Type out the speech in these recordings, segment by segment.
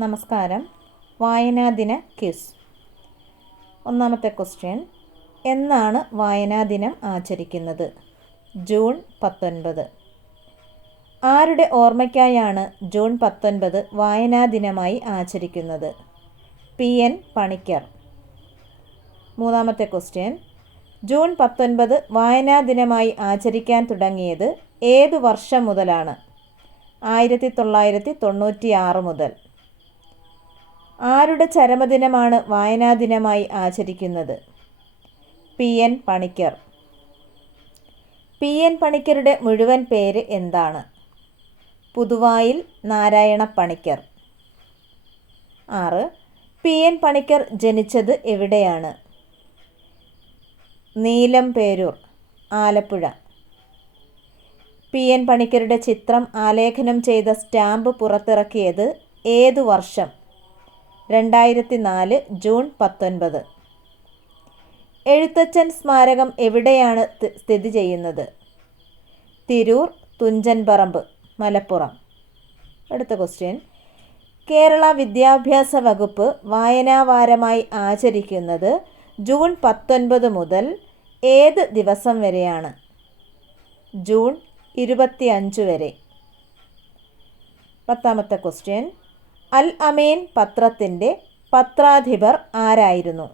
നമസ്കാരം. വായനാദിന ക്വിസ്. ഒന്നാമത്തെ ക്വസ്റ്റ്യൻ എന്നാണ് വായനാദിനം ആചരിക്കുന്നത്? ജൂൺ പത്തൊൻപത്. ആരുടെ ഓർമ്മയ്ക്കായാണ് ജൂൺ പത്തൊൻപത് വായനാദിനമായി ആചരിക്കുന്നത്? പി. എൻ. പണിക്കർ. മൂന്നാമത്തെ ക്വസ്റ്റ്യൻ ജൂൺ പത്തൊൻപത് വായനാ ദിനമായി ആചരിക്കാൻ തുടങ്ങിയത് ഏതു വർഷം മുതലാണ്? ആയിരത്തി തൊള്ളായിരത്തി തൊണ്ണൂറ്റി ആറ് മുതൽ. ആരുടെ ചരമദിനമാണ് വായനാ ദിനമായി ആചരിക്കുന്നത്? P. N. Panicker. P. N. പണിക്കരുടെ മുഴുവൻ പേര് എന്താണ്? പുതുവായിൽ നാരായണ പണിക്കർ. ആറ്. പി. എൻ. പണിക്കർ ജനിച്ചത് എവിടെയാണ്? നീലം പേരൂർ ആലപ്പുഴ. പി. എൻ. പണിക്കരുടെ ചിത്രം ആലേഖനം ചെയ്ത സ്റ്റാമ്പ് പുറത്തിറക്കിയത് ഏതു വർഷം? രണ്ടായിരത്തി നാല് ജൂൺ പത്തൊൻപത്. എഴുത്തച്ഛൻ സ്മാരകം എവിടെയാണ് സ്ഥിതി ചെയ്യുന്നത്? തിരൂർ തുഞ്ചൻപറമ്പ് മലപ്പുറം. അടുത്ത ക്വസ്റ്റ്യൻ കേരള വിദ്യാഭ്യാസ വകുപ്പ് വായനാവാരമായി ആചരിക്കുന്നത് ജൂൺ പത്തൊൻപത് മുതൽ ഏത് ദിവസം വരെയാണ്? ജൂൺ ഇരുപത്തി അഞ്ച് വരെ. പത്താമത്തെ ക്വസ്റ്റ്യൻ അൽ അമീൻ പത്രത്തിന്റെ പത്രാധിപർ ആരായിരുന്നു?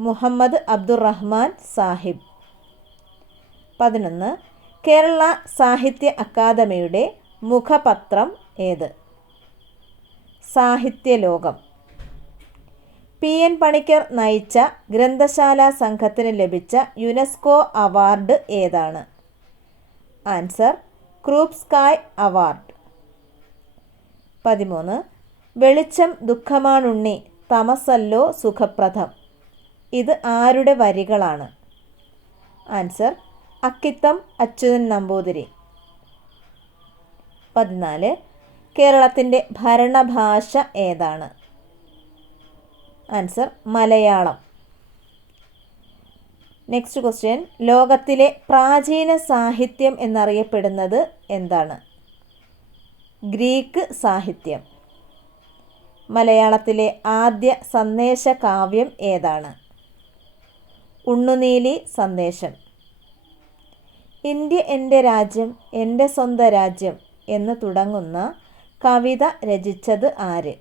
മുഹമ്മദ് അബ്ദുറഹ്മാൻ സാഹിബ്. പതിനൊന്ന്. കേരള സാഹിത്യ അക്കാദമിയുടെ മുഖപത്രം ഏത്? സാഹിത്യലോകം. പി എൻ പണിക്കർ നയിച്ച ഗ്രന്ഥശാല സംഘത്തിന് ലഭിച്ച യുനെസ്കോ അവാർഡ് ഏതാണ്? Answer Krupskaya award. പതിമൂന്ന്. വെളിച്ചം ദുഃഖമാണുണ്ണി തമസല്ലോ സുഖപ്രദം. ഇത് ആരുടെ വരികളാണ്? ആൻസർ അക്കിത്തം അച്യുതൻ നമ്പൂതിരി. പതിനാല് കേരളത്തിന്റെ ഭരണഭാഷ ഏതാണ്? ആൻസർ മലയാളം. നെക്സ്റ്റ് ക്വസ്റ്റ്യൻ ലോകത്തിലെ പ്രാചീന സാഹിത്യം എന്നറിയപ്പെടുന്നത് എന്താണ്? ഗ്രീക്ക് സാഹിത്യം. മലയാളത്തിലെ ആദ്യ സന്ദേശ കാവ്യം ഏതാണ്? ഉണ്ണുനീലി സന്ദേശം. ഇന്ത്യ എന്റെ രാജ്യം എന്റെ സ്വന്തം രാജ്യം എന്ന് തുടങ്ങുന്ന കവിത രചിച്ചത് ആര്?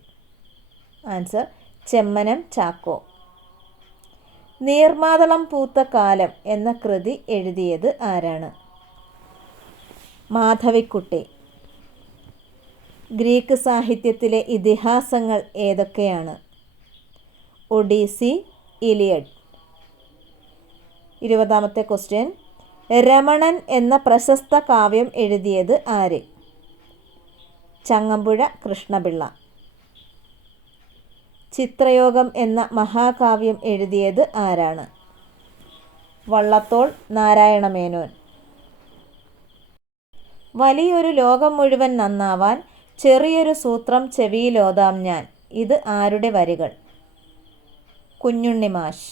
ആൻസർ ചെമ്മനം ചാക്കോ. നീർമാതളം പൂത്ത കാലം എന്ന കൃതി എഴുതിയത് ആരാണ്? മാധവിക്കുട്ടി. ഗ്രീക്ക് സാഹിത്യത്തിലെ ഇതിഹാസങ്ങൾ ഏതൊക്കെയാണ്? Odyssey Iliad. ഇരുപതാമത്തെ ക്വസ്റ്റ്യൻ. രമണൻ എന്ന പ്രശസ്ത കാവ്യം എഴുതിയത് ആര്? ചങ്ങമ്പുഴ കൃഷ്ണപിള്ള. ചിത്രയോഗം എന്ന മഹാകാവ്യം എഴുതിയത് ആരാണ്? വള്ളത്തോൾ നാരായണമേനോൻ. വലിയൊരു ലോകം മുഴുവൻ നന്നാവാൻ ചെറിയൊരു സൂത്രം ചെവിയിലോതാം ഞാൻ. ഇത് ആരുടെ വരികൾ? കുഞ്ഞുണ്ണി മാഷ്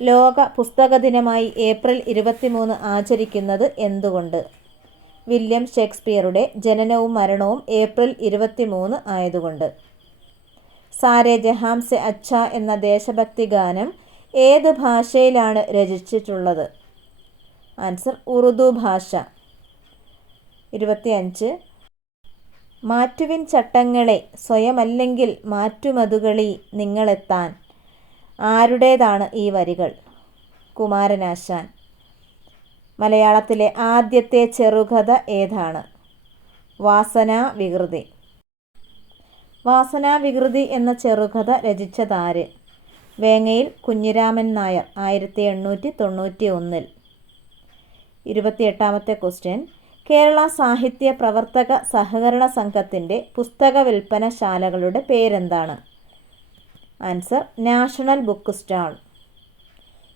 ലോക പുസ്തക ദിനമായി ഏപ്രിൽ ഇരുപത്തിമൂന്ന് ആചരിക്കുന്നത് എന്തുകൊണ്ട്? വില്യം ഷേക്സ്പിയറുടെ ജനനവും മരണവും ഏപ്രിൽ ഇരുപത്തിമൂന്ന് ആയതുകൊണ്ട്. സാരെ ജഹാം സെ അച്ഛ എന്ന ദേശഭക്തി ഗാനം ഏത് ഭാഷയിലാണ് രചിച്ചിട്ടുള്ളത്? ആൻസർ ഉറുദു ഭാഷ. ഇരുപത്തിയഞ്ച് മാറ്റുവിൻ ചട്ടങ്ങളെ സ്വയമല്ലെങ്കിൽ മാറ്റുമതുകളി നിങ്ങളെത്താൻ. ആരുടേതാണ് ഈ വരികൾ? കുമാരനാശാൻ. മലയാളത്തിലെ ആദ്യത്തെ ചെറുകഥ ഏതാണ്? വാസനാ വികൃതി. വാസനാ വികൃതി എന്ന ചെറുകഥ രചിച്ചതാര്? വേങ്ങയിൽ കുഞ്ഞിരാമൻ നായർ ആയിരത്തി എണ്ണൂറ്റി തൊണ്ണൂറ്റി ഒന്നിൽ ഇരുപത്തിയെട്ടാമത്തെ ക്വസ്റ്റ്യൻ. കേരള സാഹിത്യ പ്രവർത്തക സഹകരണ സംഘത്തിന്റെ പുസ്തക വിൽപ്പനശാലകളുടെ പേരെന്താണ്? Answer national book stall.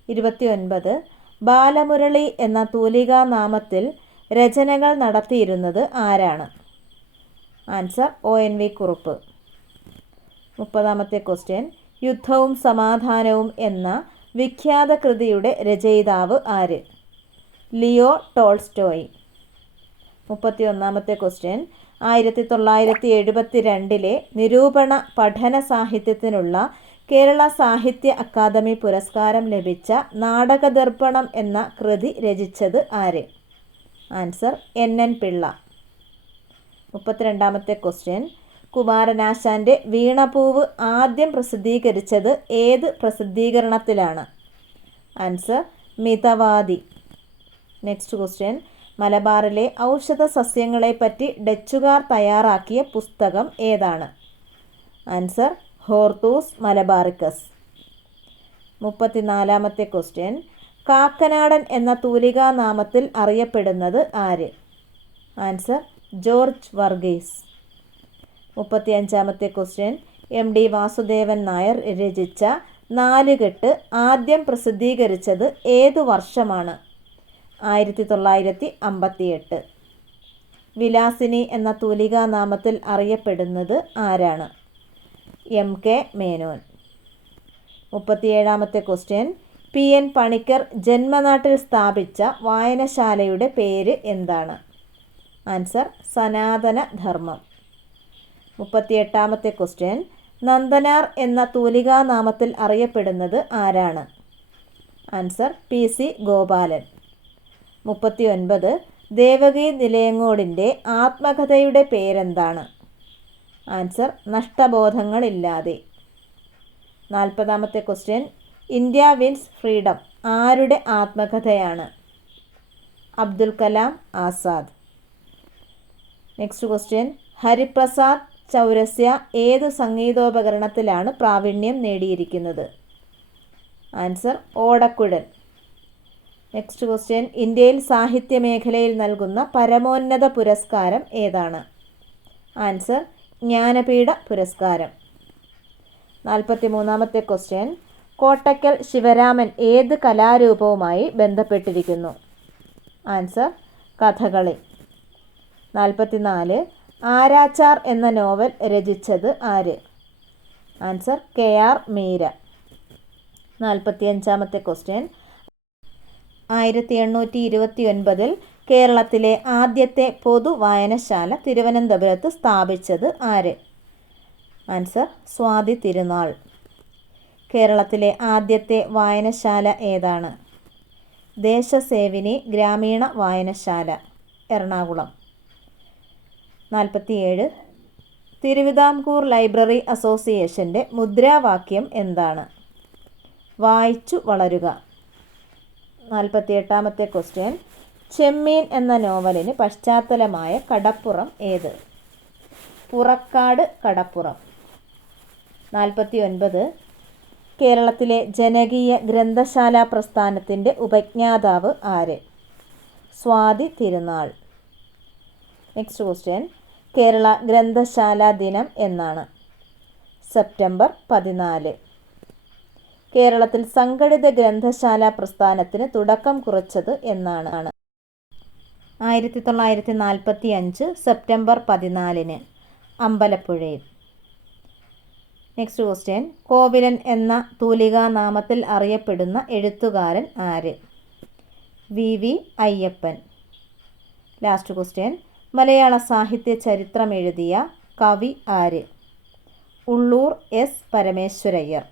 ഇരുപത്തിയൊൻപത് ബാലമുരളി എന്ന തൂലികാ നാമത്തിൽ രചനകൾ നടത്തിയിരുന്നത് ആരാണ്? Answer O N V Kurup. മുപ്പതാമത്തെ ക്വസ്റ്റ്യൻ യുദ്ധവും സമാധാനവും എന്ന വിഖ്യാത കൃതിയുടെ രചയിതാവ് ആര്? Leo Tolstoy. മുപ്പത്തി ഒന്നാമത്തെ ക്വസ്റ്റ്യൻ. ആയിരത്തി തൊള്ളായിരത്തി എഴുപത്തി രണ്ടിലെ നിരൂപണ പഠന സാഹിത്യത്തിനുള്ള കേരള സാഹിത്യ അക്കാദമി പുരസ്കാരം ലഭിച്ച നാടകദർപ്പണം എന്ന കൃതി രചിച്ചത് ആര്? Answer N N Pillai. മുപ്പത്തിരണ്ടാമത്തെ ക്വസ്റ്റ്യൻ. കുമാരനാശാന്റെ വീണപൂവ് ആദ്യം പ്രസിദ്ധീകരിച്ചത് ഏത് പ്രസിദ്ധീകരണത്തിലാണ്? ആൻസർ മിതവാദി. Next question. മലബാറിലെ ഔഷധ സസ്യങ്ങളെപ്പറ്റി ഡച്ചുകാർ തയ്യാറാക്കിയ പുസ്തകം ഏതാണ്? Answer Hortus Malabaricus. മുപ്പത്തിനാലാമത്തെ question Kakkanadan എന്ന തൂലികാ നാമത്തിൽ അറിയപ്പെടുന്നത് ആര്? Answer George Varghese. മുപ്പത്തിയഞ്ചാമത്തെ question M D Vasudevan Nair രചിച്ച നാലുകെട്ട് ആദ്യം പ്രസിദ്ധീകരിച്ചത് ഏതു വർഷമാണ്? ആയിരത്തി തൊള്ളായിരത്തി അമ്പത്തിയെട്ട് വിലാസിനി എന്ന തൂലികാനാമത്തിൽ അറിയപ്പെടുന്നത് ആരാണ്? M K Menon. മുപ്പത്തിയേഴാമത്തെ question. P N Panicker ജന്മനാട്ടിൽ സ്ഥാപിച്ച വായനശാലയുടെ പേര് എന്താണ്? ആൻസർ സനാതന ധർമ്മം മുപ്പത്തിയെട്ടാമത്തെ ക്വസ്റ്റ്യൻ. നന്ദനാർ എന്ന തൂലികാനാമത്തിൽ അറിയപ്പെടുന്നത് ആരാണ്? Answer P C Gopalan. മുപ്പത്തി ഒൻപത് ദേവകി നിലയങ്ങോടിന്റെ ആത്മകഥയുടെ പേരെന്താണ്? ആൻസർ നഷ്ടബോധങ്ങളില്ലാതെ. നാൽപ്പതാമത്തെ ക്വസ്റ്റ്യൻ ഇന്ത്യ വിൻസ് ഫ്രീഡം ആരുടെ ആത്മകഥയാണ്? അബ്ദുൽ കലാം ആസാദ്. നെക്സ്റ്റ് ക്വസ്റ്റ്യൻ ഹരിപ്രസാദ് ചൗരസ്യ ഏത് സംഗീതോപകരണത്തിലാണ് പ്രാവീണ്യം നേടിയിരിക്കുന്നത്? ആൻസർ ഓടക്കുഴൽ. നെക്സ്റ്റ് ക്വസ്റ്റ്യൻ ഇന്ത്യയിൽ സാഹിത്യ മേഖലയിൽ നൽകുന്ന പരമോന്നത പുരസ്കാരം ഏതാണ്? ആൻസർ ജ്ഞാനപീഠ പുരസ്കാരം. നാൽപ്പത്തി മൂന്നാമത്തെ ക്വസ്റ്റ്യൻ കോട്ടക്കൽ ശിവരാമൻ ഏത് കലാരൂപവുമായി ബന്ധപ്പെട്ടിരിക്കുന്നു? ആൻസർ കഥകളി. നാൽപ്പത്തിനാല്. ആരാച്ചാർ എന്ന നോവൽ രചിച്ചത് ആര്? Answer K R Meera. നാൽപ്പത്തിയഞ്ചാമത്തെ question ആയിരത്തി എണ്ണൂറ്റി ഇരുപത്തി ഒൻപതിൽ കേരളത്തിലെ ആദ്യത്തെ പൊതു വായനശാല തിരുവനന്തപുരത്ത് സ്ഥാപിച്ചത് ആര്? ആൻസർ സ്വാതി തിരുനാൾ. കേരളത്തിലെ ആദ്യത്തെ വായനശാല ഏതാണ്? ദേശസേവിനി ഗ്രാമീണ വായനശാല എറണാകുളം. നാൽപ്പത്തിയേഴ്. തിരുവിതാംകൂർ ലൈബ്രറി അസോസിയേഷന്റെ മുദ്രാവാക്യം എന്താണ്? വായിച്ചു വളരുക. നാൽപ്പത്തിയെട്ടാമത്തെ ക്വസ്റ്റ്യൻ ചെമ്മീൻ എന്ന നോവലിന് പശ്ചാത്തലമായ കടപ്പുറം ഏത്? പുറക്കാട് കടപ്പുറം. നാൽപ്പത്തി ഒൻപത് കേരളത്തിലെ ജനകീയ ഗ്രന്ഥശാല പ്രസ്ഥാനത്തിന്റെ ഉപജ്ഞാതാവ് ആര്? സ്വാതി തിരുനാൾ. നെക്സ്റ്റ് ക്വസ്റ്റ്യൻ കേരള ഗ്രന്ഥശാല ദിനം എന്നാണ്. സെപ്റ്റംബർ പതിനാല്. കേരളത്തിൽ സംഘടിത ഗ്രന്ഥശാല പ്രസ്ഥാനത്തിന് തുടക്കം കുറിച്ചത് എന്നാണ്. ആയിരത്തി തൊള്ളായിരത്തി നാൽപ്പത്തി അഞ്ച് സെപ്റ്റംബർ പതിനാലിന് അമ്പലപ്പുഴയിൽ. Next question. കോവിലൻ എന്ന തൂലികാനാമത്തിൽ അറിയപ്പെടുന്ന എഴുത്തുകാരൻ ആര്? V. V. Ayyappan. Last question. മലയാള സാഹിത്യ ചരിത്രം എഴുതിയ കവി ആര്? ഉള്ളൂർ എസ്. പരമേശ്വരയ്യർ.